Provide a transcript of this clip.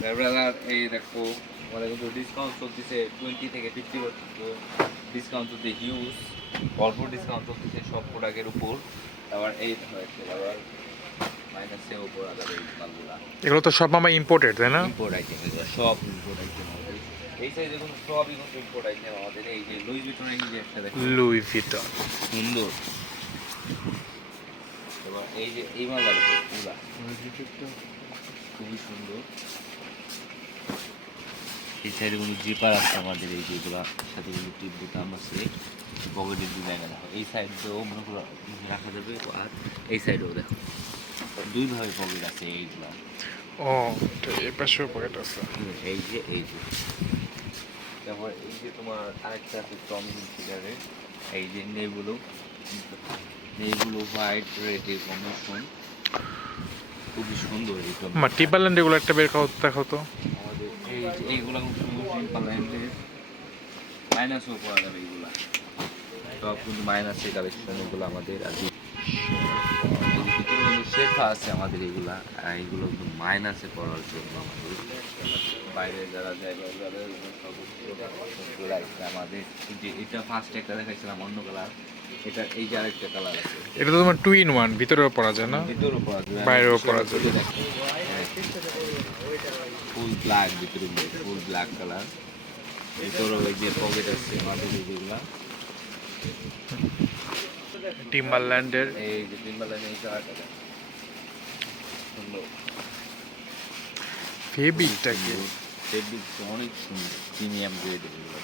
Traveller এই দেখো আমাদের কিন্তু ডিসকাউন্ট চলতেছে 20 থেকে 50% ডিসকাউন্ট চলছে হিউজ অল্প ডিসকাউন্ট চলতেছে সব প্রোডাক্টের উপর। আবার এই হয়েছে আবার মাইনাসেও পড়া যাবে এই মালগুলা। এগুলো তো সব আমার ইম্পোর্টেড, তাই না? ইম্পোর্ট আইটেম এগুলো সব ইম্পোর্ট আইটেম আমাদের। এই সাইডে কোনো সবই কিন্তু ইম্পোর্ট আইটেম আমাদের। এই যে লুই ভিটনের এই যে একটা দেখো লুই ভিটন। সুন্দর। এবার এই যে এই মালটা দেখো পুরা খুবই সুন্দর। এই সাইডে কোনো জিপার আছে আমাদের, এই যেগুলা সাথে কিন্তু টিপ বোতাম আছে, পকেটের ডিজাইন দেখো। এই সাইডেও মনে করো রাখা যাবে, আর এই সাইডেও দেখো দুইভাবে পকেট আছে এইগুলা। ও, এই পাশেও পকেট আছে। এই যে তারপর এই যে তোমার আরেকটা আছে টমি হিলফিগারের, এই যে নেগুলো হোয়াইট রেডের কম্বিনেশন খুবই সুন্দর। এই টিম্বারল্যান্ড এগুলো একটা বের দেখাও তো। আমাদের এই যে এইগুলো পার্লামেন্টের মাইনাসও করা যাবে। এইগুলা সব কিন্তু মাইনাসের কালেকশন এগুলো আমাদের। আর ভিতরে কিন্তু শেফা আছে আমাদের এইগুলা, আর এইগুলো কিন্তু মাইনাসে করার জন্য আমাদের বাইরে যারা যায় বা যাদের আমাদের। যে এটা ফার্স্ট একটা দেখাইছিলাম অন্য কালার, এটা এই যে আরেকটা কালার আছে। এটা তো তোমার 2 in 1, ভিতরেও পরা যায় না? ভিতরেও পরা যাবে, বাইরেও পরা যাবে। ফুল ব্ল্যাক, ভিতরে ফুল ব্ল্যাক কালার। ভিতরেও ওই যে পকেট আছে আমাদের যেগুলা টিম্বারল্যান্ডের। এই যে টিম্বারল্যান্ড এই কালারটা সুন্দর। ফেব্রিকটা কি? ফেব্রিক অনেক সুন্দর, প্রিমিয়াম গ্রেড এগুলো।